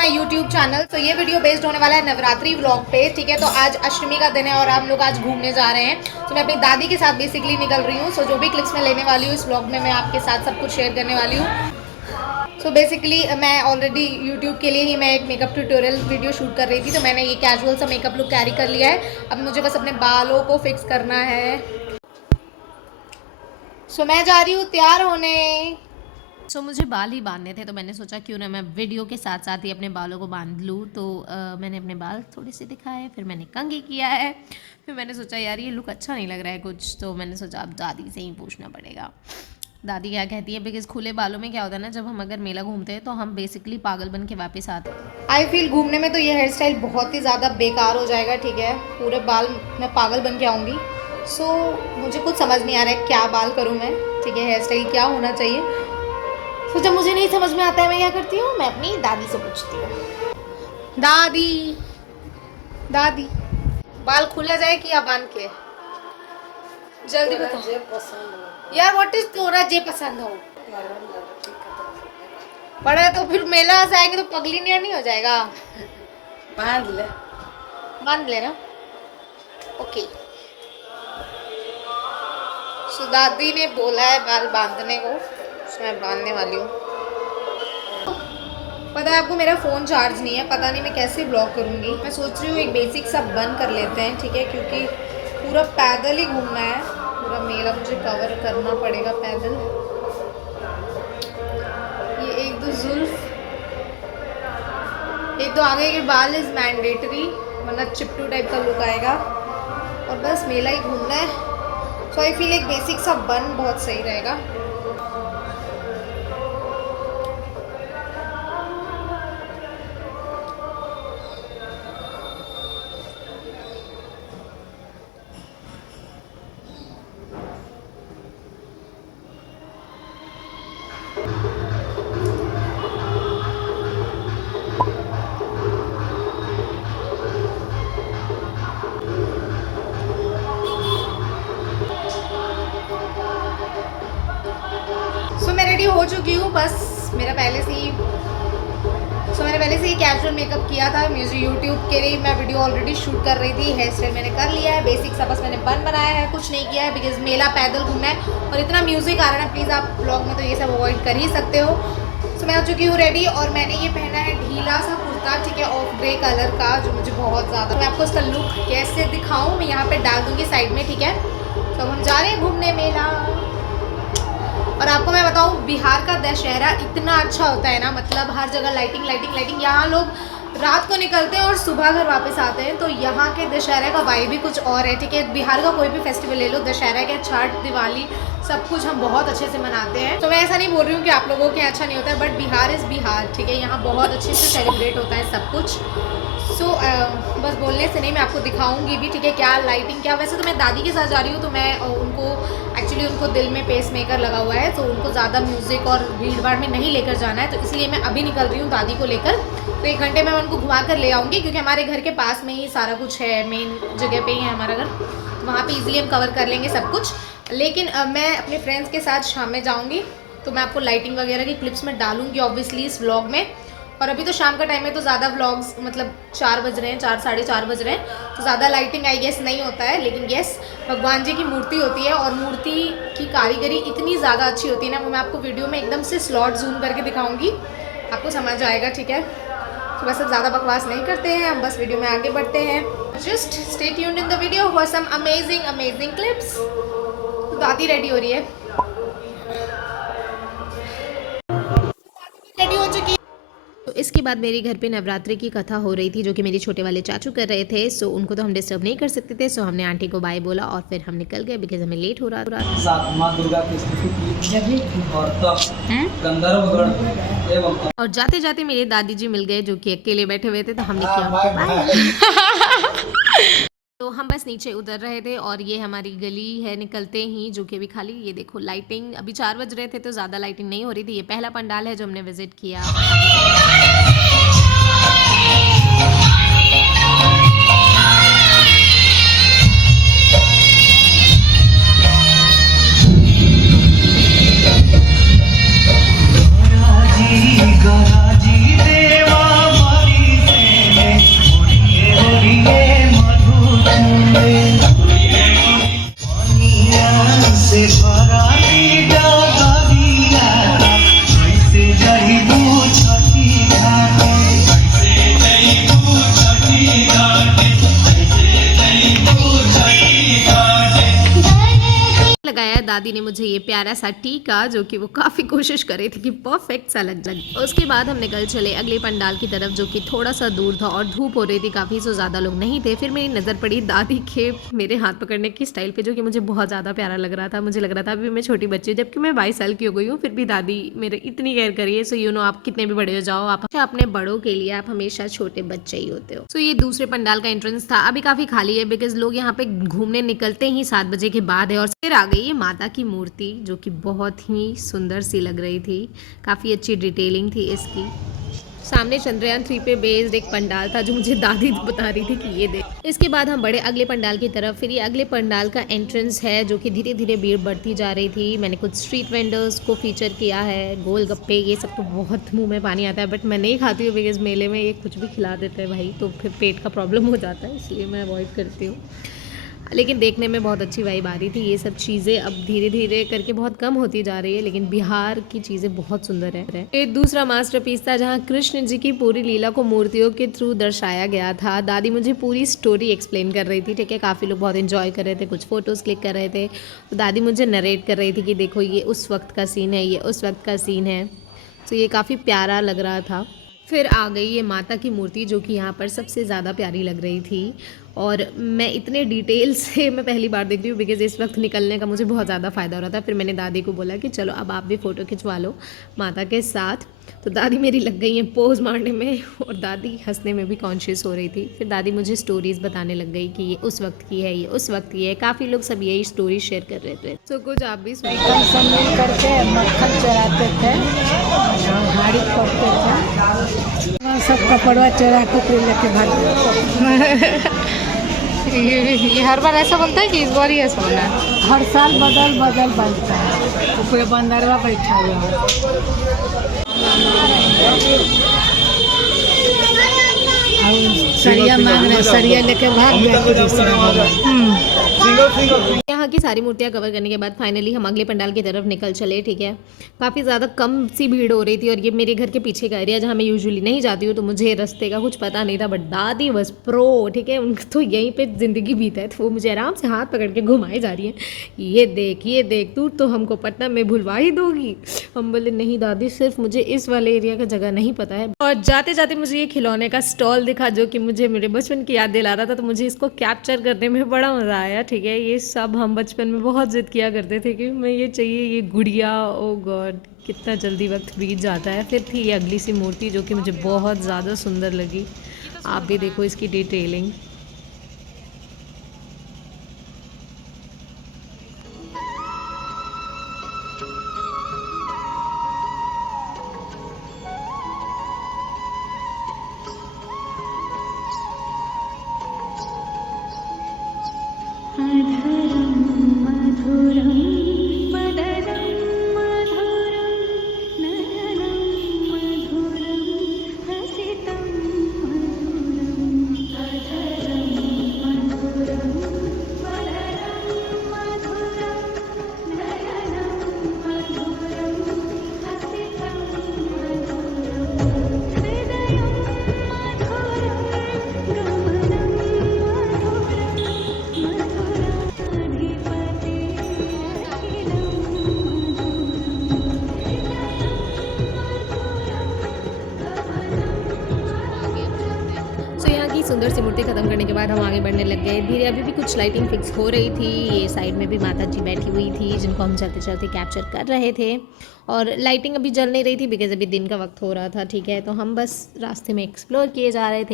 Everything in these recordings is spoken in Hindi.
My YouTube channel. तो ये वीडियो बेस्ड होने वाला है नवरात्रि व्लॉग पे, ठीक है। तो आज अष्टमी का दिन है और हम लोग आज घूमने जा रहे हैं। तो मैं अपनी दादी के साथ बेसिकली निकल रही हूँ। सो जो भी क्लिप्स मैं लेने वाली हूँ इस व्लॉग में मैं आपके साथ सब कुछ शेयर करने वाली हूँ। सो बेसिकली मैं ऑलरेडी यूट्यूब के लिए ही मैं एक मेकअप ट्यूटोरियल वीडियो शूट कर रही थी। तो मैंने ये कैजुअल सा मेकअप लुक कैरी कर लिया है। अब मुझे बस अपने बालों को फिक्स करना है। सो मैं जा रही हूँ तैयार होने। मुझे बाल ही बांधने थे, तो मैंने सोचा क्यों ना मैं वीडियो के साथ साथ ही अपने बालों को बांध लूँ। तो मैंने अपने बाल थोड़े से दिखाए, फिर मैंने कंघी किया है, फिर मैंने सोचा यार ये लुक अच्छा नहीं लग रहा है कुछ। तो मैंने सोचा अब दादी से ही पूछना पड़ेगा दादी क्या कहती है। बिकॉज खुले बालों में क्या होता है ना, जब हम अगर मेला घूमते हैं तो हम बेसिकली पागल बन के वापस आते हैं। आई फील घूमने में तो ये हेयर स्टाइल बहुत ही ज़्यादा बेकार हो जाएगा, ठीक है। पूरे बाल मैं पागल बन के आऊँगी। सो मुझे कुछ समझ नहीं आ रहा है क्या बाल करूँ मैं, ठीक है। हेयर स्टाइल क्या होना चाहिए। तो जब मुझे नहीं समझ में आता है मैं क्या करती हूँ, मैं अपनी दादी से पूछती हूँ। दादी दादी बाल खुला जाए कि या बांध के, जल्दी बताओ यार। व्हाट इज तोरा जे पसंद हो पड़ा तो फिर मेला से आएंगे तो पगली नहीं हो जाएगा। बांध ले ना, ओके। सो दादी ने बोला है बाल बांधने को, मैं बांधने वाली हूँ। पता है आपको मेरा फ़ोन चार्ज नहीं है, पता नहीं मैं कैसे ब्लॉग करूँगी। मैं सोच रही हूँ एक बेसिक सा बन कर लेते हैं, ठीक है। क्योंकि पूरा पैदल ही घूमना है, पूरा मेला मुझे कवर करना पड़ेगा पैदल। ये एक दो जुल्फ, एक दो आगे के बाल इज़ मैंडेटरी, वरना चिपटू टाइप का लुक आएगा। और बस मेला ही घूमना है। सो आई फील एक बेसिक सा बन बहुत सही रहेगा। हो चुकी हूँ, बस मेरा पहले से ही मैंने पहले से ही कैजुअल मेकअप किया था। मुझे यूट्यूब के लिए मैं वीडियो ऑलरेडी शूट कर रही थी। हेयर स्टाइल मैंने कर लिया है, बेसिक सा बस मैंने बन बनाया है, कुछ नहीं किया है। बिकॉज मेला पैदल घूमना है और इतना म्यूजिक आ रहा है, प्लीज़ आप ब्लॉग में तो ये सब अवॉइड कर ही सकते हो। सो मैं हो चुकी हूँ रेडी और मैंने ये पहना है ढीला सा कुर्ता, ठीक है, ऑफ ग्रे कलर का, जो मुझे बहुत ज़्यादा। मैं आपको इसका लुक कैसे दिखाऊँ मैं यहाँ पर डाल दूँगी साइड में, ठीक है। तो हम जा रहे हैं घूमने मेला। और आपको मैं बताऊं बिहार का दशहरा इतना अच्छा होता है ना, मतलब हर जगह लाइटिंग लाइटिंग लाइटिंग। यहाँ लोग रात को निकलते हैं और सुबह घर वापस आते हैं। तो यहाँ के दशहरे का वाइब भी कुछ और है, ठीक है। बिहार का कोई भी फेस्टिवल ले लो, दशहरा के छठ दिवाली सब कुछ हम बहुत अच्छे से मनाते हैं। तो मैं ऐसा नहीं बोल रही हूँ कि आप लोगों के अच्छा नहीं होता है, बट बिहार इज़ बिहार, ठीक है। यहाँ बहुत अच्छे से सेलिब्रेट होता है सब कुछ। सो बस बोलने से नहीं, मैं आपको दिखाऊंगी भी, ठीक है, क्या लाइटिंग क्या। वैसे तो मैं दादी के साथ जा रही हूँ, तो मैं उनको दिल में पेस मेकर लगा हुआ है, तो उनको ज़्यादा म्यूज़िक और भीड़ भाड़ में नहीं लेकर जाना है। तो इसलिए मैं अभी निकल रही हूँ दादी को लेकर। तो 1 घंटे में मैं उनको घुमा कर ले आऊँगी, क्योंकि हमारे घर के पास में ही सारा कुछ है, मेन जगह पे ही है हमारा घर। तो वहाँ पे इजीली हम कवर कर लेंगे सब कुछ। लेकिन मैं अपने फ्रेंड्स के साथ शाम में जाऊँगी, तो मैं आपको लाइटिंग वगैरह की क्लिप्स में डालूँगी ऑब्वियसली इस व्लॉग में। और अभी तो शाम का टाइम है, तो ज़्यादा व्लॉग्स मतलब 4 बज रहे हैं, 4 साढ़े 4 बज रहे हैं, तो ज़्यादा लाइटिंग आई गेस नहीं होता है। लेकिन येस, भगवान जी की मूर्ति होती है और मूर्ति की कारीगरी इतनी ज़्यादा अच्छी होती है ना, वो मैं आपको वीडियो में एकदम से स्लॉट जूम करके दिखाऊंगी, आपको समझ आएगा, ठीक है। तो बस अब ज़्यादा बकवास नहीं करते हैं, हम बस वीडियो में आगे बढ़ते हैं। Just stay tuned in the video for some amazing amazing clips. तो दादी रेडी हो रही है, रेडी हो चुकी है। तो इसके बाद मेरे घर पे नवरात्रि की कथा हो रही थी, जो कि मेरे छोटे वाले चाचू कर रहे थे। सो उनको तो हम डिस्टर्ब नहीं कर सकते थे। सो हमने आंटी को बाय बोला और फिर हम निकल गए, बिकॉज हमें लेट हो रहा था। मां दुर्गा की स्तुति और तब गंधर्वगण एवं और जाते जाते मेरे दादी जी मिल गए, जो कि अकेले बैठे हुए थे। तो हमने किया उनको बाय। तो हम बस नीचे उतर रहे थे और ये हमारी गली है निकलते ही, जो कि अभी खाली। ये देखो लाइटिंग, अभी 4 बज रहे थे तो ज़्यादा लाइटिंग नहीं हो रही थी। ये पहला पंडाल है जो हमने विजिट किया। गराजी देवा दादी ने मुझे ये प्यारा सा टीका, जो कि वो काफ़ी कोशिश कर रही थी कि परफेक्ट सा लग जाए। उसके बाद हम निकल चले अगले पंडाल की तरफ, जो कि थोड़ा सा दूर था और धूप हो रही थी काफ़ी, सो ज़्यादा लोग नहीं थे। फिर मेरी नज़र पड़ी दादी के मेरे हाथ पकड़ने की स्टाइल पे, जो कि मुझे बहुत ज़्यादा प्यारा लग रहा था। मुझे लग रहा था अभी मैं छोटी बच्ची, जबकि मैं 22 साल की हो गई हूँ, फिर भी दादी मेरे इतनी केयर करिए। सो यू नो, आप कितने भी बड़े हो जाओ, आप अपने बड़ों के लिए आप हमेशा छोटे बच्चे ही होते हो। सो ये दूसरे पंडाल का एंट्रेंस था, अभी काफ़ी खाली है बिकॉज लोग यहाँ पे घूमने निकलते ही 7 बजे के बाद है। और फिर आ गई ये माता की मूर्ति, जो कि बहुत ही सुंदर सी लग रही थी, काफ़ी अच्छी डिटेलिंग थी इसकी। सामने चंद्रयान 3 पे बेस्ड एक पंडाल था, जो मुझे दादी बता रही थी कि ये देख। इसके बाद हम बड़े अगले पंडाल की तरफ। फिर ये अगले पंडाल का एंट्रेंस है, जो कि धीरे धीरे भीड़ बढ़ती जा रही थी। मैंने कुछ स्ट्रीट वेंडर्स को फीचर किया है, गोलगप्पे, ये सब तो बहुत मुंह में पानी आता है, बट मैं नहीं खाती हूँ बिकॉज मेले में ये कुछ भी खिला देते हैं भाई, तो फिर पेट का प्रॉब्लम हो जाता है, इसलिए मैं अवॉइड करती हूँ। लेकिन देखने में बहुत अच्छी वाइब आ रही थी। ये सब चीज़ें अब धीरे धीरे करके बहुत कम होती जा रही है, लेकिन बिहार की चीज़ें बहुत सुंदर है। ये दूसरा मास्टरपीस था, जहाँ कृष्ण जी की पूरी लीला को मूर्तियों के थ्रू दर्शाया गया था। दादी मुझे पूरी स्टोरी एक्सप्लेन कर रही थी, ठीक है। काफ़ी लोग बहुत एंजॉय कर रहे थे, कुछ फ़ोटोज़ क्लिक कर रहे थे। तो दादी मुझे नरेट कर रही थी कि देखो ये उस वक्त का सीन है, ये उस वक्त का सीन है। तो ये काफ़ी प्यारा लग रहा था। फिर आ गई ये माता की मूर्ति, जो कि यहाँ पर सबसे ज़्यादा प्यारी लग रही थी। और मैं इतने डिटेल से मैं पहली बार देख रही हूँ बिकॉज इस वक्त निकलने का मुझे बहुत ज़्यादा फ़ायदा हो रहा था। फिर मैंने दादी को बोला कि चलो अब आप भी फ़ोटो खिंचवा लो माता के साथ। तो दादी मेरी लग गई हैं पोज मारने में, और दादी हंसने में भी कॉन्शियस हो रही थी। फिर दादी मुझे स्टोरीज़ बताने लग गई कि ये उस वक्त की है, ये उस वक्त की है। काफ़ी लोग सब यही स्टोरी शेयर कर रहे थे, तो कुछ आप भी सुनिए। सब मिल करके मक्खन चढ़ाते थे, हाड़ी पकते थे, सब कपड़वा चढ़ा के फिर लेके भाग। ये हर बार ऐसा बनता है कि इस बार ही ऐसा बना है? हर साल बदल बदल बनता है, ऊपर बंदरवा बैठा हुआ है। सरिया मांग रहे, सरिया लेके भाग गए। यहाँ की सारी मूर्तियाँ कवर करने के बाद फाइनली हम अगले पंडाल की तरफ निकल चले, ठीक है। काफ़ी ज़्यादा कम सी भीड़ हो रही थी, और ये मेरे घर के पीछे का एरिया जहाँ मैं यूजुअली नहीं जाती हूँ, तो मुझे रास्ते का कुछ पता नहीं था। बट दादी बस प्रो, ठीक है, उनको तो यहीं पे ज़िंदगी बीता है, तो वो मुझे आराम से हाथ पकड़ के घुमाए जा रही है। ये देख तू तो हमको पटना में भुलवा ही दोगी। हम बोले नहीं दादी, सिर्फ मुझे इस वाले एरिया का जगह नहीं पता है। और जाते जाते मुझे ये खिलौने का स्टॉल दिखा, जो कि मुझे मेरे बचपन की याद दिला रहा था, तो मुझे इसको कैप्चर करने में बड़ा मज़ा आया, ठीक है। ये सब हम बचपन में बहुत ज़िद किया करते थे कि मैं ये चाहिए, ये गुड़िया। ओ गॉड, कितना जल्दी वक्त बीत जाता है। फिर थी ये अगली सी मूर्ति, जो कि मुझे बहुत ज़्यादा सुंदर लगी। आप भी देखो इसकी डिटेलिंग। सुंदर सी मूर्ति खत्म करने के बाद हम आगे बढ़ने लग गए धीरे। अभी भी कुछ लाइटिंग फिक्स हो रही थी। ये साइड में भी माता जी बैठी हुई थी, जिनको हम चलते चलते कैप्चर कर रहे थे। और लाइटिंग अभी जल नहीं रही थी बिकॉज अभी दिन का वक्त हो रहा था, ठीक है। तो हम बस रास्ते में एक्सप्लोर किए जा रहे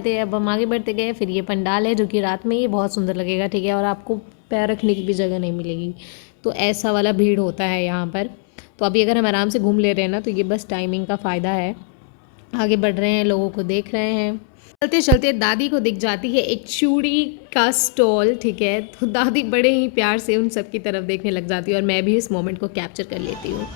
थे। अब हम आगे बढ़ते गए। फिर ये पंडाल है, जो कि रात में ये बहुत सुंदर लगेगा, ठीक है। और आपको पैर रखने की भी जगह नहीं मिलेगी, तो ऐसा वाला भीड़ होता है यहाँ पर। तो अभी अगर हम आराम से घूम ले रहे हैं ना, तो ये बस टाइमिंग का फ़ायदा है। आगे बढ़ रहे हैं, लोगों को देख रहे हैं। चलते चलते दादी को दिख जाती है एक चूड़ी का स्टॉल, ठीक है। तो दादी बड़े ही प्यार से उन सब की तरफ देखने लग जाती है, और मैं भी इस मोमेंट को कैप्चर कर लेती हूँ।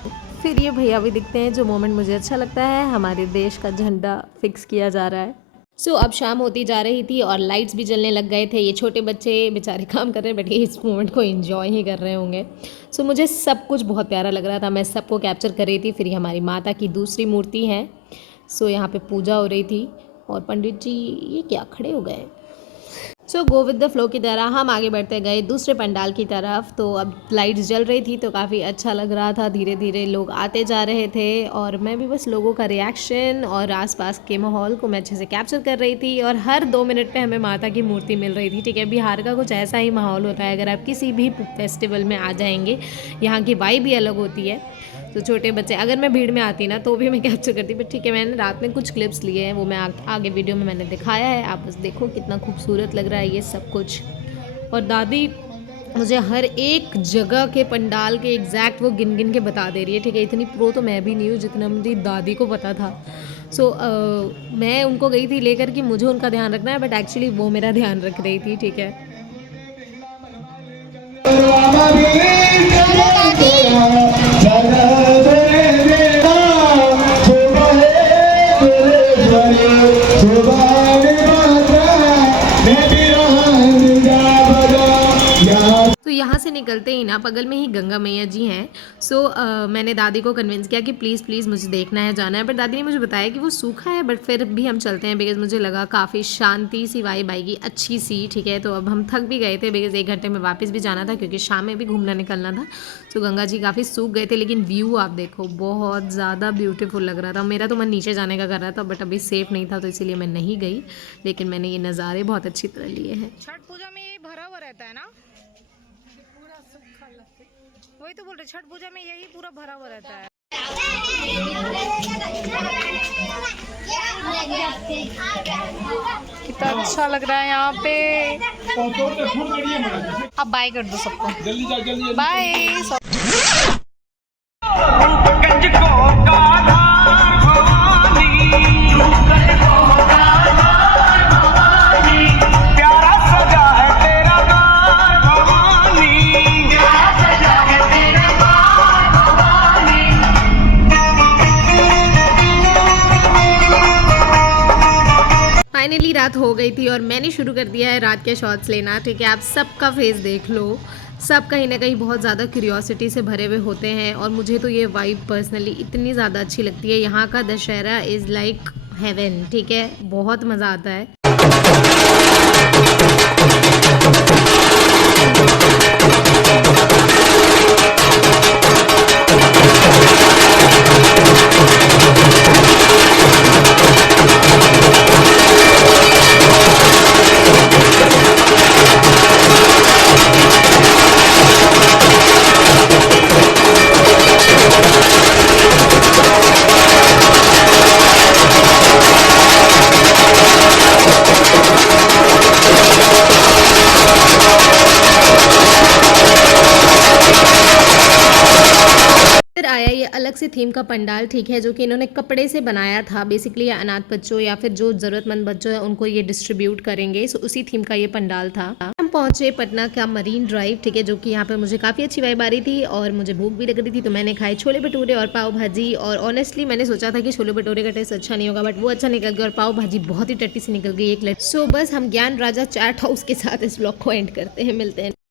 फिर ये भैया भी दिखते हैं, जो मोमेंट मुझे अच्छा लगता है। हमारे देश का झंडा फिक्स किया जा रहा है। सो अब शाम होती जा रही थी और लाइट्स भी जलने लग गए थे। ये छोटे बच्चे बेचारे काम कर रहे हैं, बट ये इस मोमेंट को एंजॉय ही कर रहे होंगे। सो मुझे सब कुछ बहुत प्यारा लग रहा था, मैं सबको कैप्चर कर रही थी। फिर ये हमारी माता की दूसरी मूर्ति है। सो यहाँ पे पूजा हो रही थी, और पंडित जी ये क्या खड़े हो गए। सो गो विद द फ्लो की तरह हम आगे बढ़ते गए दूसरे पंडाल की तरफ। तो अब लाइट्स जल रही थी तो काफ़ी अच्छा लग रहा था, धीरे धीरे लोग आते जा रहे थे और मैं भी बस लोगों का रिएक्शन और आसपास के माहौल को मैं अच्छे से कैप्चर कर रही थी। और हर 2 मिनट पे हमें माता की मूर्ति मिल रही थी। ठीक है, बिहार का कुछ ऐसा ही माहौल होता है, अगर आप किसी भी फेस्टिवल में आ जाएंगे यहाँ की वाइब भी अलग होती है। तो छोटे बच्चे, अगर मैं भीड़ में आती ना तो भी मैं कैप्चर करती, बट ठीक है मैंने रात में कुछ क्लिप्स लिए हैं, वो मैं आगे वीडियो में मैंने दिखाया है। आप बस देखो कितना खूबसूरत लग रहा है ये सब कुछ। और दादी मुझे हर एक जगह के पंडाल के एग्जैक्ट वो गिन गिन के बता दे रही है। ठीक है, इतनी प्रो तो मैं भी नहीं हूँ जितना मेरी दादी को पता था। सो मैं उनको गई थी लेकर कि मुझे उनका ध्यान रखना है, बट एक्चुअली वो मेरा ध्यान रख रही थी। ठीक है, तो यहाँ से निकलते ही ना बगल में ही गंगा मैया जी हैं। सो मैंने दादी को कन्विंस किया कि प्लीज़ मुझे देखना है, जाना है, बट दादी ने मुझे बताया कि वो सूखा है, बट फिर भी हम चलते हैं बिकॉज़ मुझे लगा काफ़ी शांति सी वाइब आएगी, अच्छी सी। ठीक है, तो अब हम थक भी गए थे बिकॉज़ 1 घंटे में वापस भी जाना था क्योंकि शाम में भी घूमना निकलना था। तो गंगा जी काफ़ी सूख गए थे, लेकिन व्यू आप देखो बहुत ज़्यादा ब्यूटीफुल लग रहा था। मेरा तो मन नीचे जाने का कर रहा था, बट अभी सेफ़ नहीं था तो इसीलिए मैं नहीं गई, लेकिन मैंने ये नज़ारे बहुत अच्छी तरह लिए हैं। छठ पूजा में ये भरा हुआ रहता है ना, वही तो बोल रहे, छठ पूजा में यही पूरा भरा हुआ रहता है। कितना अच्छा लग रहा है यहाँ पे। अब बाय कर दो सबको, बाय। फाइनली रात हो गई थी और मैंने शुरू कर दिया है रात के शॉट्स लेना। ठीक है, आप सबका फेस देख लो, सब कहीं ना कहीं बहुत ज़्यादा क्यूरियोसिटी से भरे हुए होते हैं और मुझे तो ये वाइब पर्सनली इतनी ज़्यादा अच्छी लगती है। यहाँ का दशहरा इज़ लाइक हेवन। ठीक है, बहुत मज़ा आता है। आया ये अलग से थीम का पंडाल। ठीक है, जो कि इन्होंने कपड़े से बनाया था। बेसिकली ये अनाथ बच्चों या फिर जो ज़रूरतमंद बच्चों हैं उनको ये डिस्ट्रीब्यूट करेंगे। सो उसी थीम का ये पंडाल था। हम पहुंचे पटना का मरीन ड्राइव। ठीक है, जो कि यहाँ पे मुझे काफ़ी अच्छी वाइब आ रही थी और मुझे भूख भी लग रही थी, तो मैंने खाए छोले भटूरे और पाव भाजी। और ऑनेस्टली मैंने सोचा था कि छोले भटूरे का टेस्ट अच्छा नहीं होगा, बट वो अच्छा निकल गया और पाव भाजी बहुत ही टट्टी सी निकल गई, एक प्लेट। सो बस हम ज्ञान राजा चाट हाउस के साथ इस ब्लॉग को एंड करते हैं, मिलते हैं।